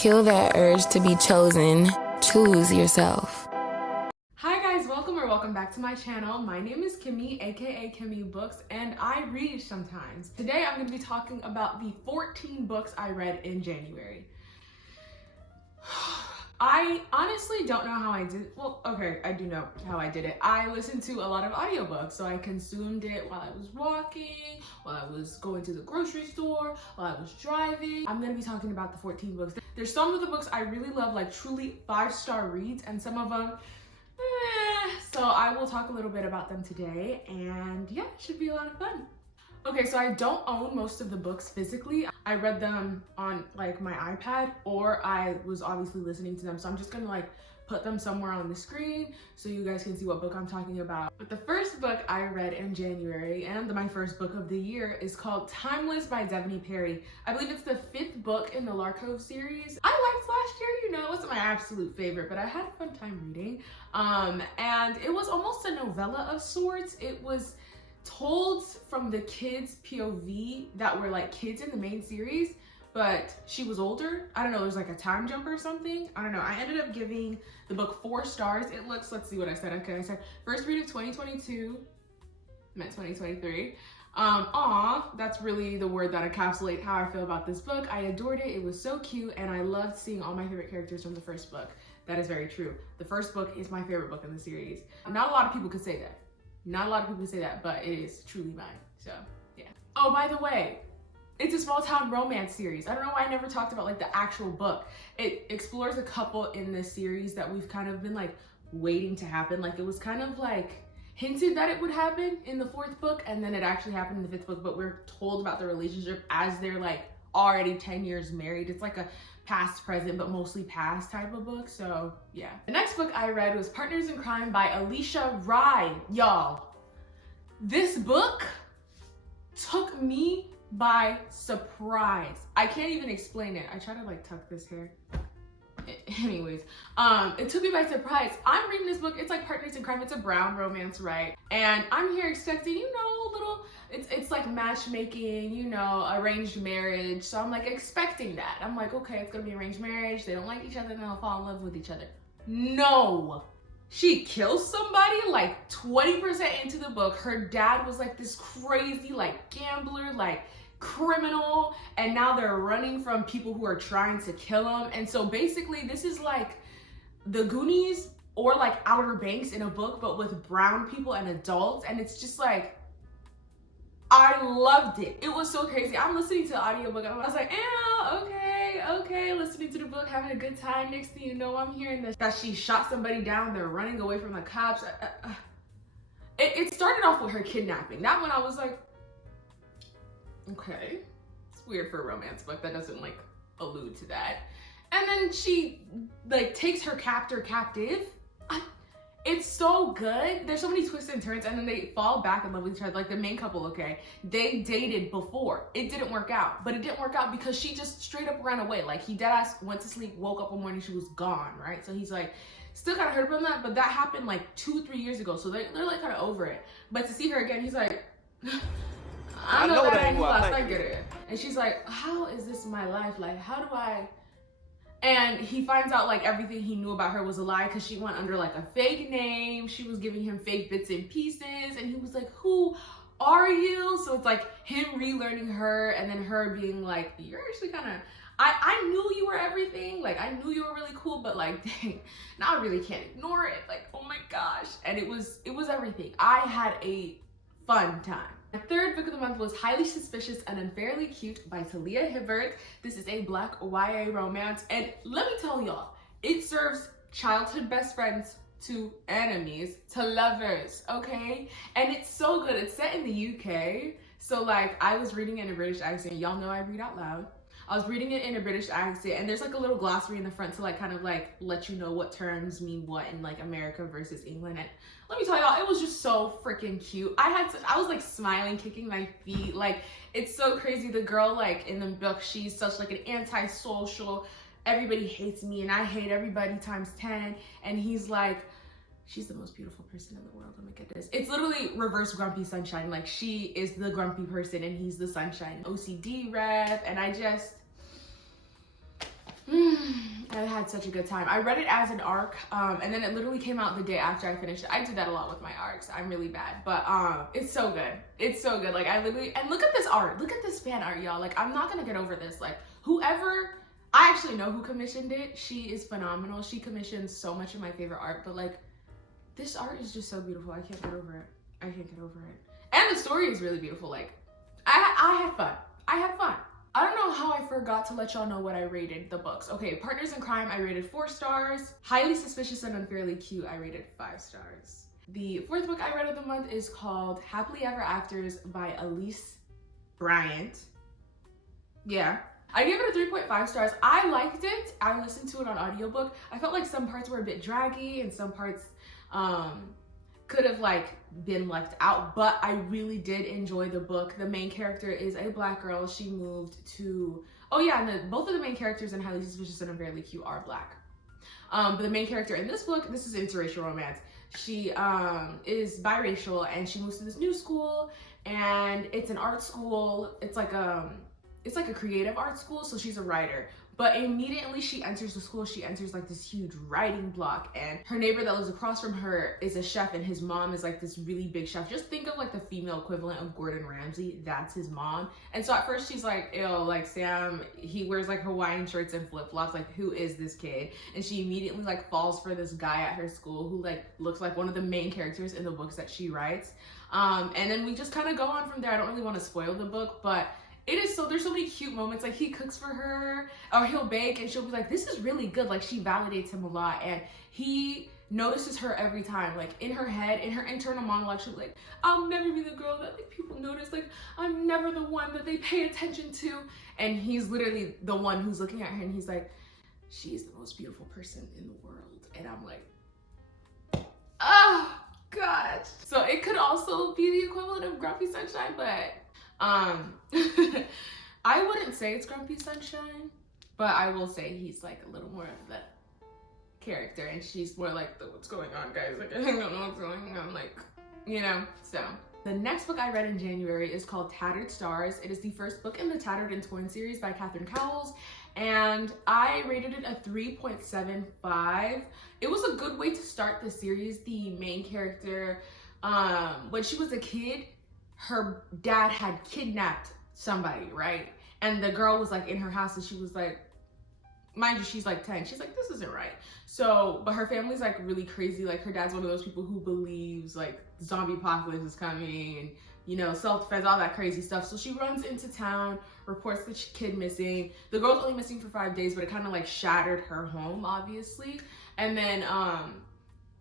Kill that urge to be chosen. Choose yourself. Hi guys, welcome back to my channel. My name is Kimmy, aka kimmybooks, and I read sometimes. Today I'm going to be talking about the 14 books I read in January. I honestly don't know how I did. Well, okay, I do know how I did it. I listened to a lot of audiobooks, so I consumed it while I was walking, while I was going to the grocery store, while I was driving. I'm gonna be talking about the 14 books. There's some of the books I really love, like truly 5-star reads, and some of them, so I will talk a little bit about them today, and yeah, it should be a lot of fun. Okay, so I don't own most of the books physically. I read them on like my iPad, or I was obviously listening to them. So I'm just gonna like put them somewhere on the screen so you guys can see what book I'm talking about. But the first book I read in January, and my first book of the year, is called Timeless by Devney Perry. I believe it's the 5th book in the Larkov series. I liked last year, you know, it wasn't my absolute favorite, but I had a fun time reading. And it was almost a novella of sorts. It was told from the kids' POV that were like kids in the main series, but she was older. I don't know, there's like a time jump or something. I don't know. I ended up giving the book 4 stars. It looks, let's see what I said. Okay, I said first read of 2022, meant 2023. That's really the word that encapsulates how I feel about this book. I adored it. It was so cute, and I loved seeing all my favorite characters from the first book. That is very true. The first book is my favorite book in the series. Not a lot of people could say that. Not a lot of people say that, but it is truly mine, so yeah. Oh, by the way, it's a small town romance series. I don't know why I never talked about like the actual book. It explores a couple in this series that we've kind of been like waiting to happen. Like it was kind of like hinted that it would happen in the 4th book, and then it actually happened in the 5th book, but we're told about the relationship as they're like already 10 years married. It's like a past, present, but mostly past type of book, so yeah. The next book I read was Partners in Crime by Alicia Rye. Y'all, this book took me by surprise. I can't even explain it. I try to like tuck this hair. Anyways, it took me by surprise. I'm reading this book. It's like Partners in Crime. It's a brown romance, right? And I'm here expecting, you know, a little, it's like matchmaking, you know, arranged marriage. So I'm like expecting that. I'm like, okay, it's gonna be arranged marriage. They don't like each other and they'll fall in love with each other. No, she kills somebody like 20% into the book. Her dad was like this crazy, like gambler, like criminal, and now they're running from people who are trying to kill him. And so basically this is like the Goonies or like Outer Banks in a book, but with brown people and adults. And it's just like, I loved it. It was so crazy. I'm listening to the audiobook and I was like, okay, listening to the book, having a good time. Next thing you know, I'm hearing that she shot somebody down. They're running away from the cops. It started off with her kidnapping. That one I was like, okay, it's weird for a romance book that doesn't like allude to that. And then she like takes her captor captive. It's so good. There's so many twists and turns, and then they fall back in love with each other. Like the main couple, okay, they dated before. It didn't work out, but it didn't work out because she just straight up ran away. Like he deadass went to sleep, woke up one morning, she was gone, right? So he's like, still kind of hurt from that, but that happened like 2-3 years ago. So they're like kind of over it. But to see her again, he's like, I know that ain't lost, I get it. And she's like, how is this my life? Like, how do I? And he finds out like everything he knew about her was a lie because she went under like a fake name. She was giving him fake bits and pieces. And he was like, who are you? So it's like him relearning her, and then her being like, you're actually kind of, I knew you were everything. Like I knew you were really cool, but like, dang, now I really can't ignore it. Like, oh my gosh. And it was everything. I had a fun time. My third book of the month was Highly Suspicious and Unfairly Cute by Talia Hibbert. This is a Black YA romance, and let me tell y'all, it serves childhood best friends to enemies to lovers, okay? And it's so good. It's set in the UK, so like I was reading it in a British accent. Y'all know I read out loud. I was reading it in a British accent, and there's like a little glossary in the front to like kind of like let you know what terms mean what in like America versus England. And let me tell y'all, it was just so freaking cute. I was like smiling, kicking my feet. Like it's so crazy. The girl like in the book, she's such like an antisocial, everybody hates me and I hate everybody ×10. And he's like, she's the most beautiful person in the world. Oh my goodness. It's literally reverse grumpy sunshine. Like she is the grumpy person and he's the sunshine. OCD rep. And I just, I had such a good time. I read it as an arc, and then it literally came out the day after I finished it. I do that a lot with my arcs. I'm really bad, but it's so good. It's so good. Like, I literally, and look at this art. Look at this fan art, y'all. Like, I'm not gonna get over this. Like, whoever, I actually know who commissioned it. She is phenomenal. She commissioned so much of my favorite art, but like, this art is just so beautiful. I can't get over it. I can't get over it. And the story is really beautiful. Like, I had fun. I had fun. I don't know how I forgot to let y'all know what I rated the books. Okay, Partners in Crime, I rated 4 stars. Highly Suspicious and Unfairly Cute, I rated 5 stars. The 4th book I read of the month is called Happily Ever Afters by Elise Bryant. Yeah. I gave it a 3.5 stars. I liked it. I listened to it on audiobook. I felt like some parts were a bit draggy and some parts could have like been left out, but I really did enjoy the book. The main character is a Black girl. She moved to, oh yeah, and both of the main characters in Highly Suspicious and Unfairly Cute are Black. But the main character in this book, this is interracial romance. She is biracial and she moves to this new school, and it's an art school. It's like a creative art school, so she's a writer. But immediately she enters the school, she enters like this huge writing block, and her neighbor that lives across from her is a chef, and his mom is like this really big chef. Just think of like the female equivalent of Gordon Ramsay. That's his mom. And so at first she's like, ew, like Sam, he wears like Hawaiian shirts and flip-flops, like who is this kid? And she immediately like falls for this guy at her school who like looks like one of the main characters in the books that she writes. And then we just kind of go on from there. I don't really want to spoil the book, but it is so, there's so many cute moments. Like, he cooks for her, or he'll bake, and she'll be like, this is really good. Like, she validates him a lot, and he notices her every time. Like, in her head, in her internal monologue, she'll be like, I'll never be the girl that like people notice. Like, I'm never the one that they pay attention to. And he's literally the one who's looking at her, and he's like, she's the most beautiful person in the world. And I'm like, oh gosh. So it could also be the equivalent of Grumpy Sunshine, but I wouldn't say it's Grumpy Sunshine, but I will say he's like a little more of the character, and she's more like the what's going on, guys. Like, I don't know what's going on, like, you know. So the next book I read in January is called Tattered Stars. It is the first book in the Tattered and Torn series by Catherine Cowles, and I rated it a 3.75. It was a good way to start the series. The main character, when she was a kid, her dad had kidnapped somebody, right? And the girl was like in her house, and she was like, mind you, she's like 10. She's like, this isn't right. So, but her family's like really crazy. Like, her dad's one of those people who believes like zombie apocalypse is coming, and you know, self-defense, all that crazy stuff. So she runs into town, reports the kid missing. The girl's only missing for 5 days, but it kind of like shattered her home, obviously. And then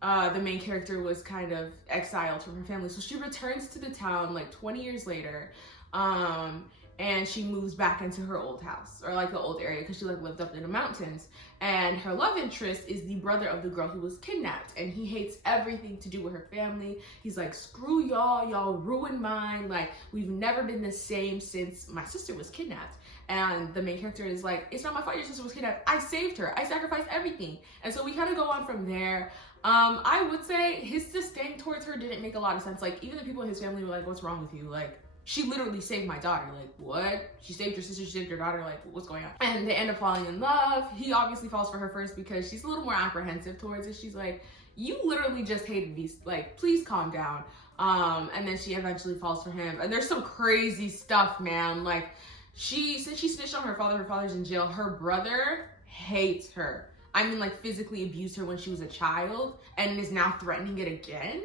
the main character was kind of exiled from her family. So she returns to the town like 20 years later, and she moves back into her old house, or like the old area, because she like lived up in the mountains. And her love interest is the brother of the girl who was kidnapped, and he hates everything to do with her family. He's like, screw y'all ruined mine. Like, we've never been the same since my sister was kidnapped. And the main character is like, it's not my fault your sister was kidnapped. I saved her. I sacrificed everything. And so we kind of go on from there. I would say his disdain towards her didn't make a lot of sense. Like, even the people in his family were like, what's wrong with you? Like, she literally saved my daughter. Like, what? She saved your sister, she saved your daughter. Like, what's going on? And they end up falling in love. He obviously falls for her first because she's a little more apprehensive towards it. She's like, you literally just hated me. Like, please calm down. And then she eventually falls for him. And there's some crazy stuff, man. Like, since she snitched on her father's in jail, her brother hates her. I mean, like, physically abused her when she was a child, and is now threatening it again.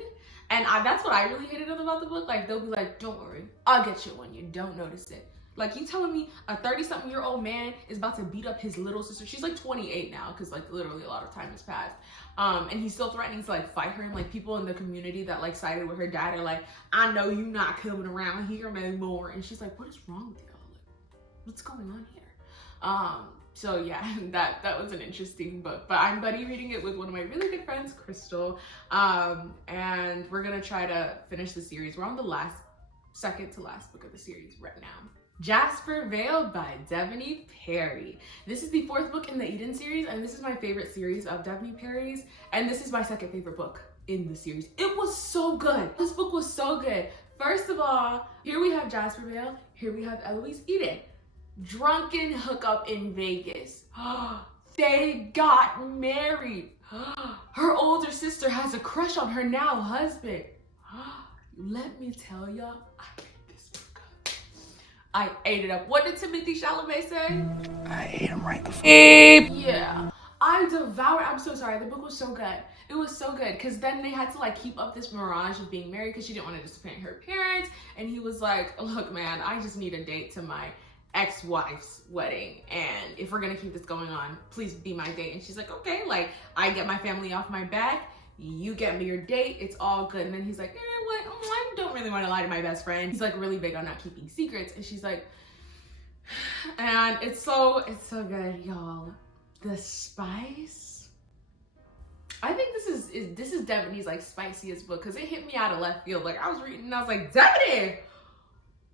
And that's what I really hated about the book. Like, they'll be like, don't worry, I'll get you when you don't notice it. Like, you telling me a 30-something-year-old man is about to beat up his little sister? She's like 28 now, because like literally a lot of time has passed. And he's still threatening to like fight her. And like, people in the community that like sided with her dad are like, I know you not coming around here no more. And she's like, what is wrong with y'all? Like, what's going on here? So yeah, that was an interesting book, but I'm buddy reading it with one of my really good friends, Crystal, and we're gonna try to finish the series. We're on the second to last book of the series right now. Jasper Vale by Devney Perry. This is the 4th book in the Eden series, and this is my favorite series of Devney Perry's, and this is my 2nd favorite book in the series. It was so good. This book was so good. First of all, here we have Jasper Vale, here we have Eloise Eden. Drunken hookup in Vegas. They got married. Her older sister has a crush on her now husband. Let me tell y'all, I ate this book up. I ate it up. What did Timothée Chalamet say? I ate him right before. Yeah. I devoured. I'm so sorry. The book was so good. It was so good because then they had to like keep up this mirage of being married because she didn't want to disappoint her parents. And he was like, look, man, I just need a date to my ex-wife's wedding, and if we're gonna keep this going on, please be my date. And she's like, okay, like I get my family off my back, you get me your date, it's all good. And then he's like, what? I don't really want to lie to my best friend. He's like really big on not keeping secrets. And she's like, and it's so good, y'all. The spice. I think this is Devaney's like spiciest book because it hit me out of left field. Like I was reading and I was like, Devaney,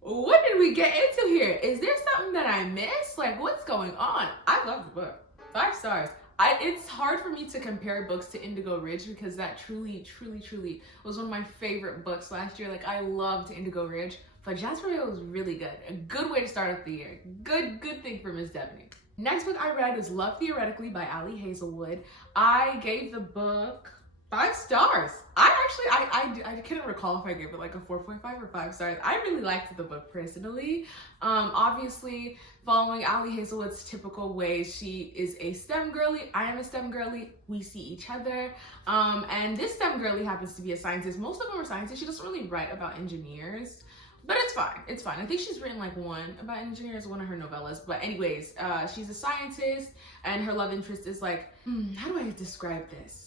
what did we get into here? Is there something that I missed? Like, what's going on? I love the book. 5 stars. It's hard for me to compare books to Indigo Ridge because that truly was one of my favorite books last year. Like, I loved Indigo Ridge, but Jasper Vale was really good. A good way to start off the year. Good thing for Miss Devaney. Next book I read is Love Theoretically by Ali Hazelwood. I gave the book 5 stars. I couldn't recall if I gave it like a 4.5 or 5 stars. I really liked the book personally. Obviously, following Ali Hazelwood's typical way, she is a STEM girly. I am a STEM girly. We see each other. And this STEM girly happens to be a scientist. Most of them are scientists. She doesn't really write about engineers. But it's fine. It's fine. I think she's written like one about engineers, one of her novellas. But anyways, she's a scientist and her love interest is like, how do I describe this?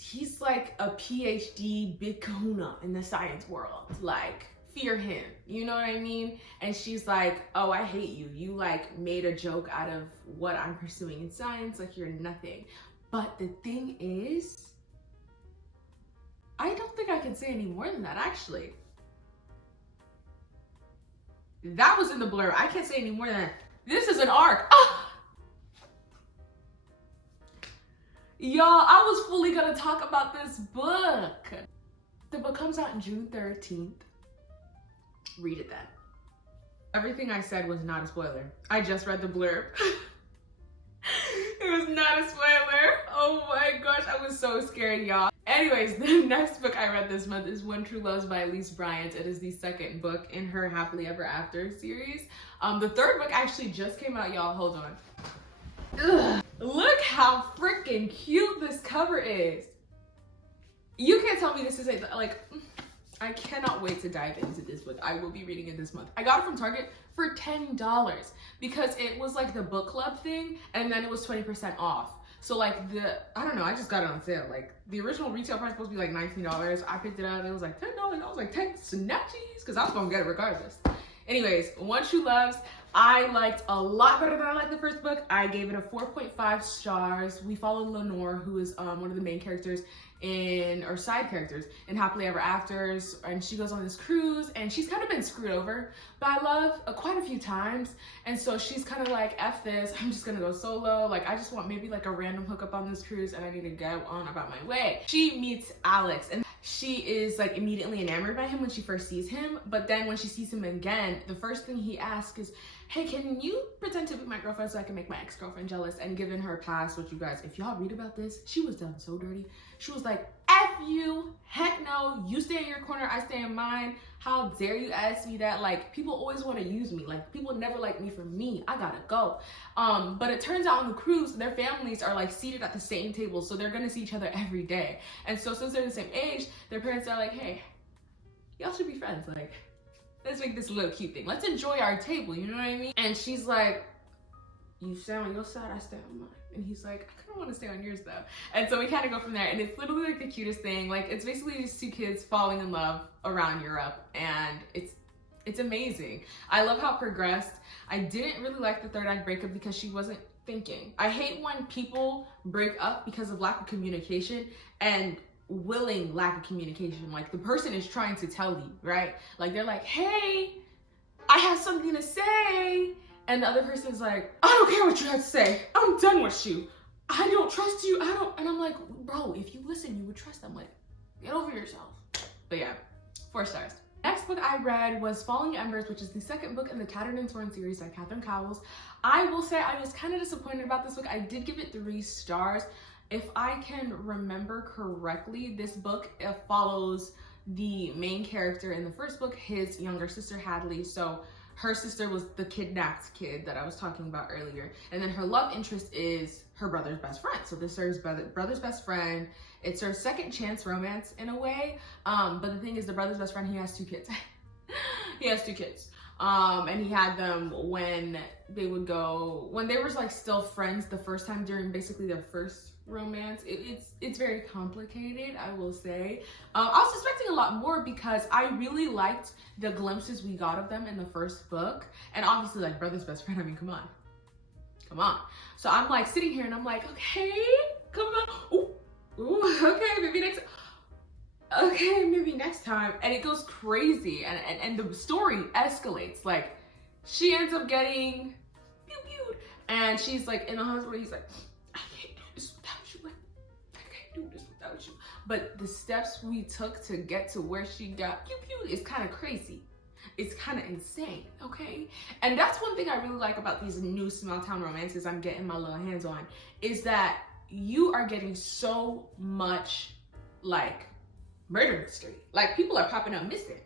He's like a PhD big kahuna in the science world. Like, fear him. You know what I mean? And she's like, oh, I hate you. You like made a joke out of what I'm pursuing in science. Like, you're nothing. But the thing is, I don't think I can say any more than that, actually. That was in the blurb. I can't say any more than that. This is an arc. Y'all, I was fully gonna talk about this book. The book comes out on June 13th. Read it then. Everything I said was not a spoiler. I just read the blurb. It was not a spoiler. Oh my gosh, I was so scared, y'all. Anyways, the next book I read this month is When True Loves by Elise Bryant. It is the second book in her Happily Ever After series. The third book actually just came out, y'all. Hold on. Ugh. Look how freaking cute this cover is. You can't tell me this isn't like, I cannot wait to dive into this book. I will be reading it this month. I got it from Target for $10 because it was like the book club thing and then it was 20% off. So like I don't know, I just got it on sale. Like the original retail price was supposed to be like $19. I picked it up, it was like $10. I was like 10 snatchies because I was gonna get it regardless. Anyways, One True Loves, I liked a lot better than I liked the first book. I gave it a 4.5 stars. We follow Lenore, who is one of the main characters or side characters in Happily Ever Afters, and she goes on this cruise and she's kind of been screwed over by love quite a few times, and so she's kind of like, F this, I'm just gonna go solo. Like, I just want maybe like a random hookup on this cruise and I need to go on about my way. She meets Alex and she is like immediately enamored by him when she first sees him, but then when she sees him again, the first thing he asks is, hey, can you pretend to be my girlfriend so I can make my ex-girlfriend jealous? And given her past, which you guys, if y'all read about this, she was done so dirty. She was like, F you, heck no, you stay in your corner, I stay in mine. How dare you ask me that? Like, people always want to use me. Like, people never like me for me. I gotta go. But it turns out on the cruise, their families are like seated at the same table, so they're gonna see each other every day. And so since they're the same age, their parents are like, hey, y'all should be friends. Like, let's make this a little cute thing. Let's enjoy our table, you know what I mean? And she's like, you stay on your side, I stay on mine. And he's like, I kind of want to stay on yours though. And so we kind of go from there. And it's literally like the cutest thing. Like, it's basically these two kids falling in love around Europe. And it's amazing. I love how it progressed. I didn't really like the third act breakup because she wasn't thinking. I hate when people break up because of lack of communication and willing lack of communication. Like, the person is trying to tell you, right? Like, they're like, hey, I have something to say. And the other person's like, I don't care what you have to say. I'm done with you. I don't trust you. And I'm like, bro, if you listen, you would trust them. Like, get over yourself. But yeah, 4 stars. Next book I read was Falling Embers, which is the second book in the Tattered Stars series by Catherine Cowles. I will say I was kind of disappointed about this book. I did give it 3 stars. If I can remember correctly, this book follows the main character in the first book, his younger sister Hadley. So her sister was the kidnapped kid that I was talking about earlier. And then her love interest is her brother's best friend. So this serves brother's best friend. It's her second chance romance in a way. But the thing is, the brother's best friend, he has 2 kids. He has 2 kids. And he had them when they were like still friends the first time during basically their first romance. It's very complicated, I will say. I was expecting a lot more because I really liked the glimpses we got of them in the first book. And obviously, like, brother's best friend, I mean, come on. So I'm like sitting here and I'm like, okay, come on. Ooh, okay, maybe next time. And it goes crazy and the story escalates. Like, she ends up getting pew-pewed and she's like in the hospital. He's like, I can't do this without you. I can't do this without you. But the steps we took to get to where she got pew-pewed is kind of crazy. It's kind of insane, okay? And that's one thing I really like about these new small town romances I'm getting my little hands on, is that you are getting so much, like, murder mystery. Like, people are popping up missing.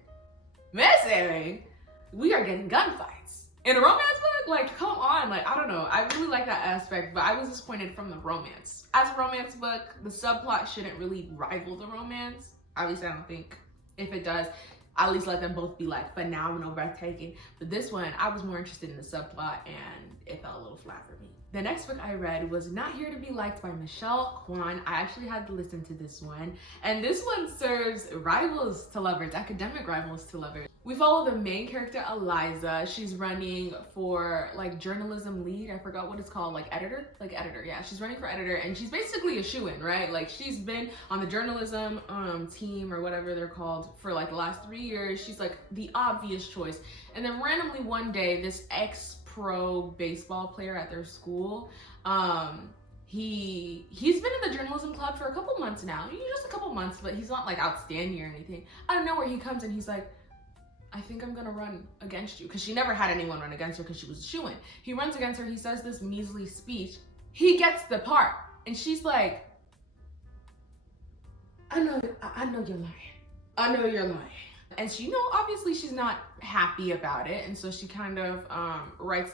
We are getting gunfights. In a romance book? Like, come on. Like, I don't know. I really like that aspect, but I was disappointed from the romance. As a romance book, the subplot shouldn't really rival the romance. At least I don't think. If it does, at least let them both be like phenomenal, breathtaking. But this one, I was more interested in the subplot and it fell a little flat for me. The next book I read was Not Here to Be Liked by Michelle Kwan. I actually had to listen to this one. And this one serves rivals to lovers, academic rivals to lovers. We follow the main character, Eliza. She's running for like journalism lead. I forgot what it's called, like editor? Like editor, yeah. She's running for editor and she's basically a shoo-in, right? Like, she's been on the journalism team or whatever they're called for like the last 3 years. She's like the obvious choice. And then randomly one day, this ex-pro baseball player at their school, he's been in the journalism club for a couple months now. Just a couple months, but he's not like outstanding or anything. Out of nowhere, he comes and he's like, I think I'm gonna run against you. Because she never had anyone run against her because she was a shoo-in. He runs against her, he says this measly speech. He gets the part. And she's like, I know you're lying. I know you're lying. And she, obviously she's not happy about it. And so she kind of writes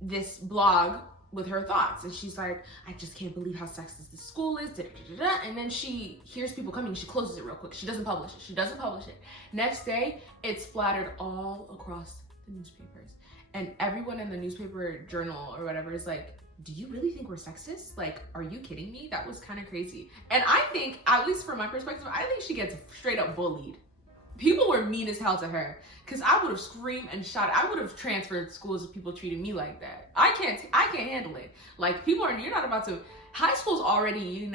this blog with her thoughts. And she's like, I just can't believe how sexist this school is. Da, da, da, da. And then she hears people coming. She closes it real quick. She doesn't publish it. Next day, it's splattered all across the newspapers. And everyone in the newspaper journal or whatever is like, do you really think we're sexist? Like, are you kidding me? That was kind of crazy. And I think, at least from my perspective, I think she gets straight up bullied. People were mean as hell to her because I would have screamed and shouted. I would have transferred schools if people treated me like that. I can't handle it. Like, you're not about to, high school's already,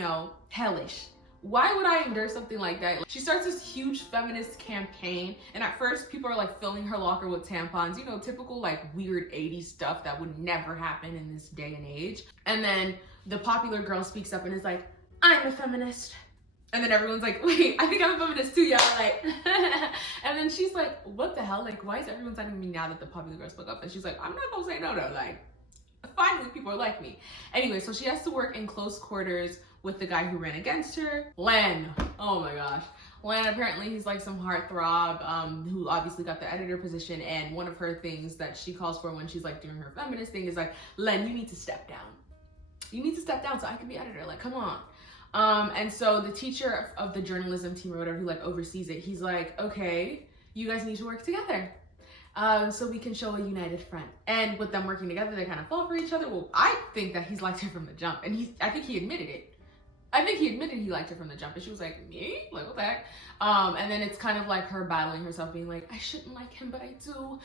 hellish. Why would I endure something like that? She starts this huge feminist campaign, and at first people are like filling her locker with tampons, typical like weird 80s stuff that would never happen in this day and age. And then the popular girl speaks up and is like, I'm a feminist. And then everyone's like, wait, I think I'm a feminist too, y'all. Like, and then she's like, what the hell? Like, why is everyone signing me now that the popular girl spoke up? And she's like, I'm not gonna say no. Like, finally, people are like me. Anyway, so she has to work in close quarters with the guy who ran against her, Len. Oh my gosh. Len, apparently he's like some heartthrob who obviously got the editor position. And one of her things that she calls for when she's like doing her feminist thing is like, Len, you need to step down. You need to step down so I can be editor. Like, come on. And so the teacher of the journalism team or whatever who like oversees it, he's like, okay, you guys need to work together so we can show a united front. And with them working together, they kind of fall for each other. Well, I think that he's liked her from the jump, and I think he admitted it. I think he admitted he liked her from the jump, and she was like, me? Like, what the heck? And then it's kind of like her battling herself, being like, I shouldn't like him, but I do.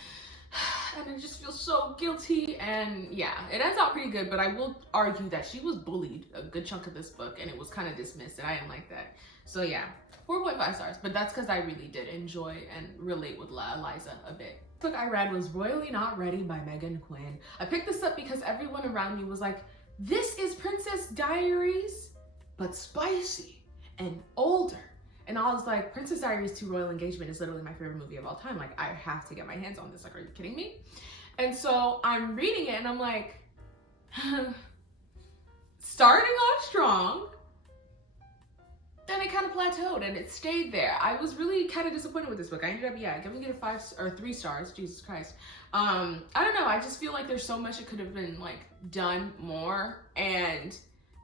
And I just feel so guilty. And yeah, it ends out pretty good, but I will argue that she was bullied a good chunk of this book and it was kind of dismissed, and I didn't like that. So yeah, 4.5 stars, but that's because I really did enjoy and relate with Eliza a bit. The book I read was Royally Not Ready by Megan Quinn. I picked this up because everyone around me was like, this is Princess Diaries, but spicy and older. And I was like, Princess Diaries 2 Royal Engagement is literally my favorite movie of all time. Like, I have to get my hands on this. Like, are you kidding me? And so I'm reading it and I'm like, starting off strong, then it kind of plateaued and it stayed there. I was really kind of disappointed with this book. I ended up, giving it a 3 stars, Jesus Christ. I don't know, I just feel like there's so much it could have been like done more, and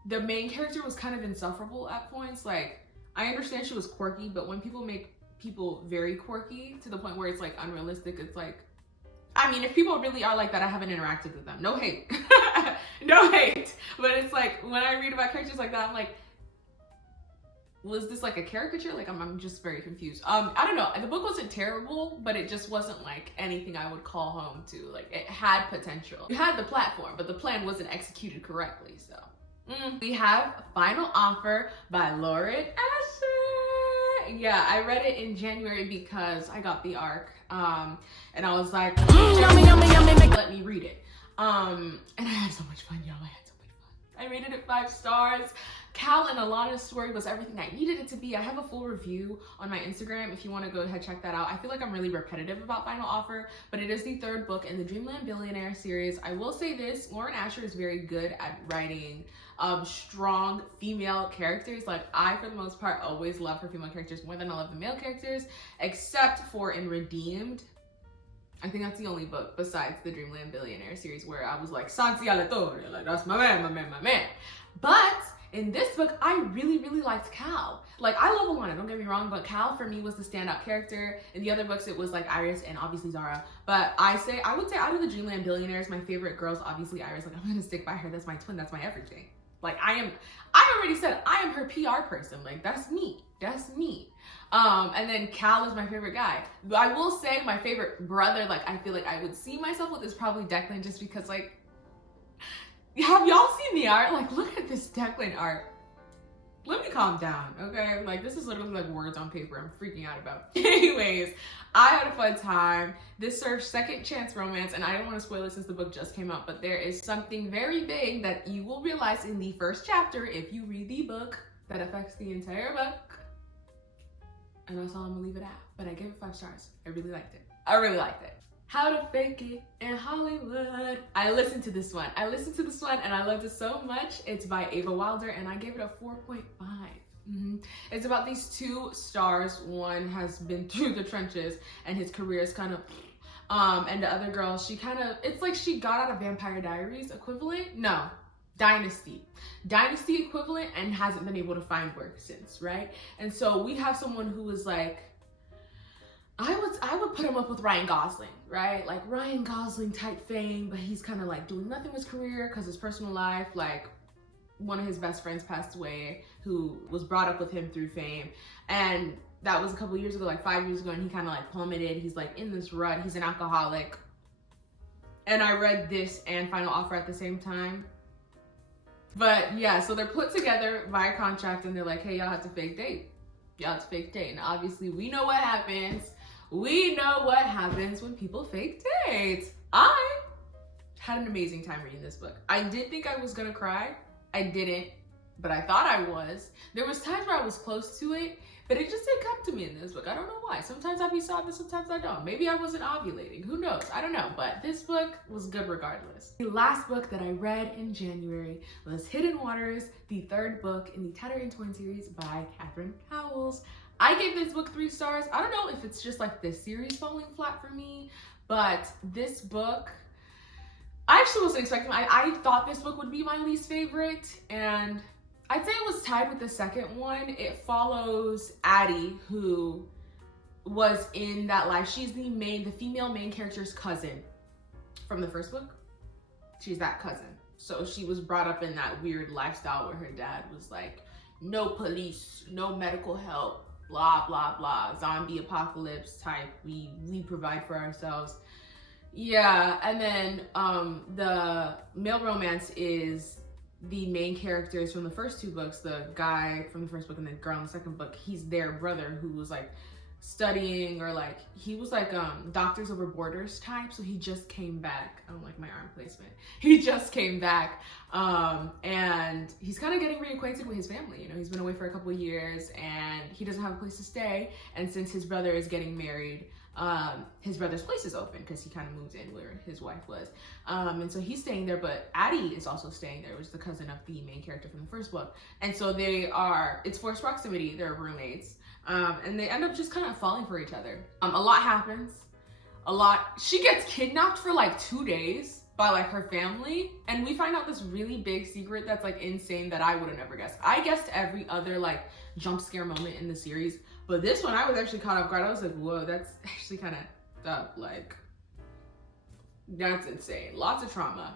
the main character was kind of insufferable at points. Like, I understand she was quirky, but when people make people very quirky to the point where it's like unrealistic, it's like, I mean, if people really are like that, I haven't interacted with them. No hate. No hate. But it's like, when I read about characters like that, I'm like, was this like a caricature? Like, I'm just very confused. I don't know. The book wasn't terrible, but it just wasn't like anything I would call home to. Like, it had potential. You had the platform, but the plan wasn't executed correctly, so. We have Final Offer by Lauren Asher. Yeah, I read it in January because I got the ARC. And I was like, let me read it. And I had so much fun, y'all. I had so much fun. I rated it 5 stars. Cal and Alana's story was everything I needed it to be. I have a full review on my Instagram if you want to go ahead, check that out. I feel like I'm really repetitive about Final Offer, but it is the 3rd book in the Dreamland Billionaire series. I will say this, Lauren Asher is very good at writing strong female characters. Like, I, for the most part, always love her female characters more than I love the male characters, except for in Redeemed. I think that's the only book besides the Dreamland Billionaire series where I was like, Santi Alatore, like, that's my man, my man, my man. But in this book, I really, really liked Cal. Like, I love Alana, don't get me wrong, but Cal for me was the standout character. In the other books, it was like Iris and obviously Zara. But I would say out of the Dreamland Billionaires, my favorite girl is obviously Iris. Like, I'm gonna stick by her. That's my twin, that's my everything. Like, I already said I am her PR person. Like, that's me. That's me. And then Cal is my favorite guy. I will say my favorite brother, like, I feel like I would see myself with, is probably Declan, just because, like, have y'all seen the art? Like, look at this Declan art. Let me calm down, okay? Like, this is literally like words on paper I'm freaking out about. Anyways, I had a fun time. This serves second chance romance, and I don't want to spoil it since the book just came out, but there is something very big that you will realize in the first chapter if you read the book that affects the entire book. And that's all I'm gonna leave it at. But I gave it 5 stars. I really liked it. I really liked it. How to Fake It in Hollywood. I listened to this one and I loved it so much. It's by Ava Wilder and I gave it a 4.5. It's about these 2 stars. One has been through the trenches and his career is kind of, and the other girl, she kind of, it's like she got out of Vampire Diaries equivalent. No, Dynasty equivalent, and hasn't been able to find work since, right? And so we have someone who is like, I would put him up with Ryan Gosling, right? Like Ryan Gosling type fame, but he's kind of like doing nothing with his career because his personal life, like one of his best friends passed away who was brought up with him through fame. And that was a couple years ago, like 5 years ago, and he kind of like plummeted. He's like in this rut, he's an alcoholic. And I read this and Final Offer at the same time. But yeah, so they're put together via contract and they're like, hey, y'all have to fake date. Y'all have to fake date. And obviously we know what happens. We know what happens when people fake date. I had an amazing time reading this book. I did think I was gonna cry. I didn't, but I thought I was. There was times where I was close to it, but it just didn't come to me in this book. I don't know why. Sometimes I'd be sobbing, sometimes I don't. Maybe I wasn't ovulating. Who knows? I don't know, but this book was good regardless. The last book that I read in January was Hidden Waters, the 3rd book in the Tattered and Torn series by Catherine Howells. I gave this book 3 stars. I don't know if it's just like this series falling flat for me, but this book, I actually wasn't expecting, I thought this book would be my least favorite, and I'd say it was tied with the second one. It follows Addie, who was in that life. She's the female main character's cousin from the first book. She's that cousin. So she was brought up in that weird lifestyle where her dad was like, no police, no medical help, blah, blah, blah, zombie apocalypse type. We provide for ourselves. Yeah, and then the male romance is the main characters from the first 2 books, the guy from the first book and the girl in the second book. He's their brother who was like studying, or like he was like Doctors Over Borders type, so he just came back. I don't like my arm placement. He just came back, and he's kind of getting reacquainted with his family. You know, he's been away for a couple of years and he doesn't have a place to stay, and since his brother is getting married, his brother's place is open because he kind of moved in where his wife was, and so he's staying there, but Addie is also staying there, which is the cousin of the main character from the first book. And so it's forced proximity, they're roommates. And they end up just kind of falling for each other. A lot happens. She gets kidnapped for like 2 days by like her family. And we find out this really big secret that's like insane that I would have never guessed. I guessed every other like jump scare moment in the series. But this one, I was actually caught off guard. I was like, whoa, that's actually kind of like, that's insane. Lots of trauma.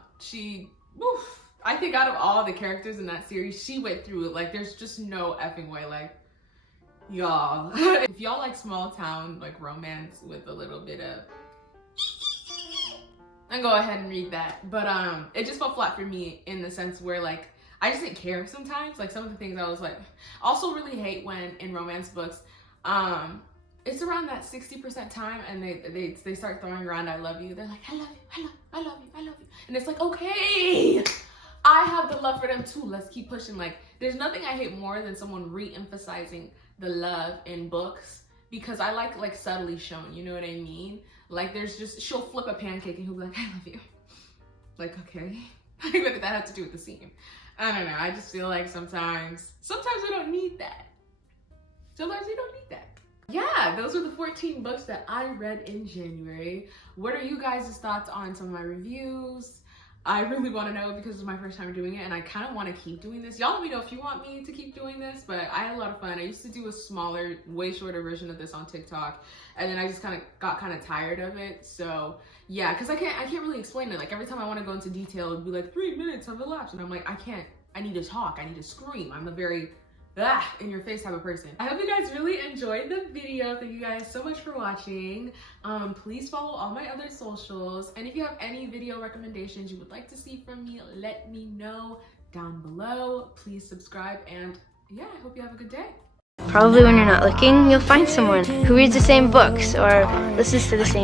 I think out of all the characters in that series, she went through it. Like, there's just no effing way. Like, y'all, if y'all like small town like romance with a little bit of, then go ahead and read that. But it just fell flat for me in the sense where like I just didn't care sometimes. Like some of the things I was like, also really hate when in romance books, it's around that 60% time and they start throwing around I love you. They're like, I love you, I love you, I love you. And it's like, okay, I have the love for them too. Let's keep pushing. Like, there's nothing I hate more than someone re-emphasizing the love in books, because I like subtly shown, you know what I mean? Like there's just, she'll flip a pancake and he'll be like, I love you. Like, okay, what did that have to do with the scene? I don't know, I just feel like sometimes we don't need that. Sometimes we don't need that. Yeah, those are the 14 books that I read in January. What are you guys' thoughts on some of my reviews? I really want to know because it's my first time doing it and I kind of want to keep doing this. Y'all let me know if you want me to keep doing this, but I had a lot of fun. I used to do a smaller, way shorter version of this on TikTok, and then I just got kind of tired of it. So yeah, because I can't really explain it. Like every time I want to go into detail, it'd be like 3 minutes have elapsed, and I'm like, I need to talk, I need to scream. I'm a very in your face type of person. I hope you guys really enjoyed the video. Thank you guys so much for watching. Please follow all my other socials, and if you have any video recommendations you would like to see from me, let me know down below. Please subscribe, and yeah, I hope you have a good day. Probably when you're not looking, you'll find someone who reads the same books or listens to the same